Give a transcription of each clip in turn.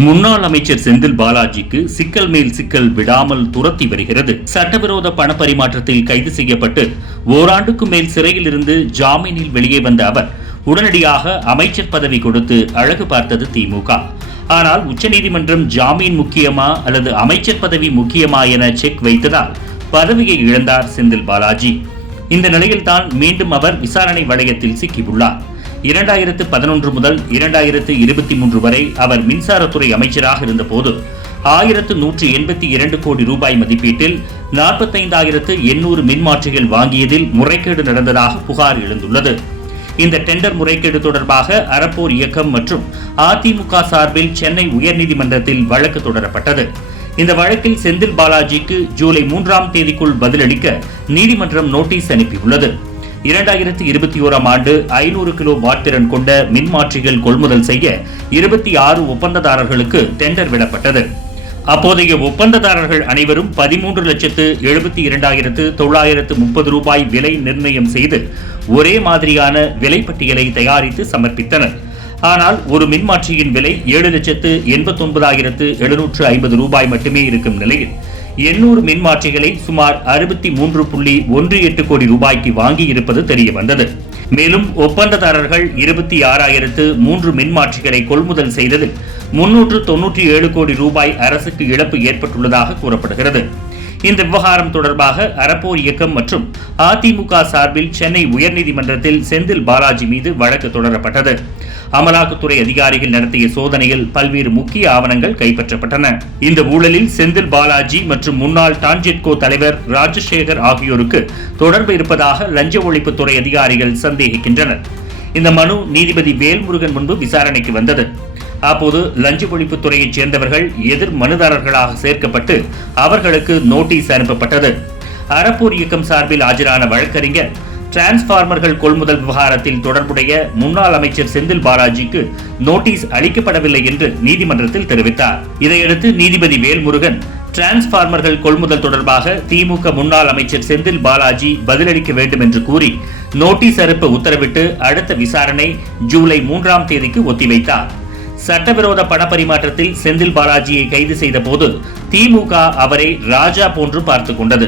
முன்னாள் அமைச்சர் செந்தில் பாலாஜிக்கு சிக்கல் மேல் சிக்கல் விடாமல் துரத்தி வருகிறது. சட்டவிரோத பண பரிமாற்றத்தில் கைது செய்யப்பட்டு ஓராண்டுக்கு மேல் சிறையில் இருந்து ஜாமீனில் வெளியே வந்த அவர் உடனடியாக அமைச்சர் பதவி கொடுத்து அழகு பார்த்தது திமுக. ஆனால் உச்சநீதிமன்றம் ஜாமீன் முக்கியமா அல்லது அமைச்சர் பதவி முக்கியமா என செக் வைத்ததால் பதவியை இழந்தார் செந்தில் பாலாஜி. இந்த நிலையில்தான் மீண்டும் அவர் விசாரணை வளையத்தில் சிக்கியுள்ளார். இரண்டாயிரத்து பதினொன்று முதல் இரண்டாயிரத்து இருபத்தி மூன்று வரை அவர் மின்சாரத்துறை அமைச்சராக இருந்தபோது ஆயிரத்து நூற்று எண்பத்தி இரண்டு கோடி ரூபாய் மதிப்பீட்டில் நாற்பத்தைந்தாயிரத்து எண்ணூறு மின்மாற்றிகள் வாங்கியதில் முறைகேடு நடந்ததாக புகார் எழுந்துள்ளது. இந்த டெண்டர் முறைகேடு தொடர்பாக அறப்போர் இயக்கம் மற்றும் அதிமுக சார்பில் சென்னை உயர்நீதிமன்றத்தில் வழக்கு தொடரப்பட்டது. இந்த வழக்கில் செந்தில் பாலாஜிக்கு ஜூலை மூன்றாம் தேதிக்குள் பதிலளிக்க நீதிமன்றம் நோட்டீஸ் அனுப்பியுள்ளது. இரண்டாயிரத்தி இருபத்தி ஓராம் ஆண்டு ஐநூறு கிலோ வாட் திறன் கொண்ட மின்மாற்றிகள் கொள்முதல் செய்ய இருபத்தி ஆறு ஒப்பந்ததாரர்களுக்கு டெண்டர் விடப்பட்டது. அப்போதைய ஒப்பந்ததாரர்கள் அனைவரும் பதிமூன்று லட்சத்து எழுபத்தி இரண்டாயிரத்து தொள்ளாயிரத்து முப்பது ரூபாய் விலை நிர்ணயம் செய்து ஒரே மாதிரியான விலைப்பட்டியலை தயாரித்து சமர்ப்பித்தனர். ஆனால் ஒரு மின்மாற்றியின் விலை ஏழு லட்சத்து எண்பத்தொன்பதாயிரத்து எழுநூற்று ஐம்பது ரூபாய் மட்டுமே இருக்கும் நிலையில் எண்ணூறு மின்மாற்றிகளை சுமார் அறுபத்தி மூன்று புள்ளி ஒன்று எட்டு கோடி ரூபாய்க்கு வாங்கி இருப்பது தெரியவந்தது. மேலும் ஒப்பந்ததாரர்கள் இருபத்தி ஆறாயிரத்து மூன்று மின்மாற்றிகளை கொள்முதல் செய்ததில் முன்னூற்று தொன்னூற்றி ஏழு கோடி ரூபாய் அரசுக்கு இழப்பு ஏற்பட்டுள்ளதாக கூறப்படுகிறது. இந்த விவகாரம் தொடர்பாக அறப்போர் இயக்கம் மற்றும் அதிமுக சார்பில் சென்னை உயர்நீதிமன்றத்தில் செந்தில் பாலாஜி மீது வழக்கு தொடரப்பட்டது. அமலாக்கத்துறை அதிகாரிகள் நடத்திய சோதனையில் பல்வேறு முக்கிய ஆவணங்கள் கைப்பற்றப்பட்டன. இந்த ஊழலில் செந்தில் பாலாஜி மற்றும் முன்னாள் டான்ஜெட்கோ தலைவர் ராஜசேகர் ஆகியோருக்கு தொடர்பு இருப்பதாக லஞ்ச ஒழிப்புத்துறை அதிகாரிகள் சந்தேகிக்கின்றனர். இந்த மனு நீதிபதி வேல்முருகன் முன்பு விசாரணைக்கு வந்தது. அப்போது லஞ்ச ஒழிப்புத்துறையைச் சேர்ந்தவர்கள் எதிர் மனுதாரர்களாக சேர்க்கப்பட்டு அவர்களுக்கு நோட்டீஸ் அனுப்பப்பட்டது. அறப்பூர் இயக்கம் சார்பில் ஆஜரான வழக்கறிஞர் டிரான்ஸ்பார்மர்கள் கொள்முதல் விவகாரத்தில் தொடர்புடைய முன்னாள் அமைச்சர் செந்தில் பாலாஜிக்கு நோட்டீஸ் அளிக்கப்படவில்லை என்று நீதிமன்றத்தில் தெரிவித்தார். இதையடுத்து நீதிபதி வேல்முருகன் டிரான்ஸ்பார்மர்கள் கொள்முதல் தொடர்பாக திமுக முன்னாள் அமைச்சர் செந்தில் பாலாஜி பதிலளிக்க வேண்டும் என்று கூறி நோட்டீஸ் அனுப்ப உத்தரவிட்டு அடுத்த விசாரணை ஜூலை மூன்றாம் தேதிக்கு ஒத்திவைத்தார். சட்டவிரோத பண பரிமாற்றத்தில் செந்தில் பாலாஜியை கைது செய்த போது திமுக அவரை ராஜா போன்று பார்த்து கொண்டது.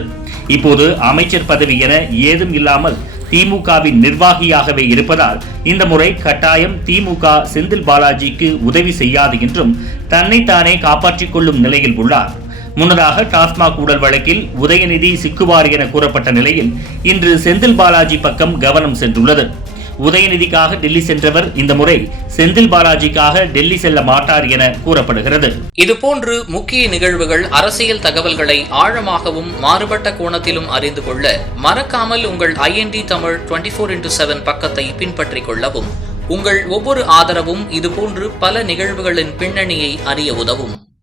இப்போது அமைச்சர் பதவி என ஏதும் இல்லாமல் திமுகவின் நிர்வாகியாகவே இருப்பதால் இந்த முறை கட்டாயம் திமுக செந்தில் பாலாஜிக்கு உதவி செய்யாது என்றும் தன்னைத்தானே காப்பாற்றிக் கொள்ளும் நிலையில் உள்ளார். முன்னதாக டாஸ்மாக் ஊழல் வழக்கில் உதயநிதி சிக்குவார் என கூறப்பட்ட நிலையில் இன்று செந்தில் பாலாஜி பக்கம் கவனம் சென்றுள்ளது. உதயநிதிக்காக டெல்லி சென்றவர் இந்த முறை செந்தில் பாலாஜிக்காக டெல்லி செல்ல மாட்டார் என கூறப்படுகிறது. இதுபோன்று முக்கிய நிகழ்வுகள் அரசியல் தகவல்களை ஆழமாகவும் மாறுபட்ட கோணத்திலும் அறிந்து கொள்ள மறக்காமல் உங்கள் IND Tamil twenty four into seven பக்கத்தை பின்பற்றிக் கொள்ளவும். உங்கள் ஒவ்வொரு ஆதரவும் இதுபோன்று பல நிகழ்வுகளின் பின்னணியை அறிய உதவும்.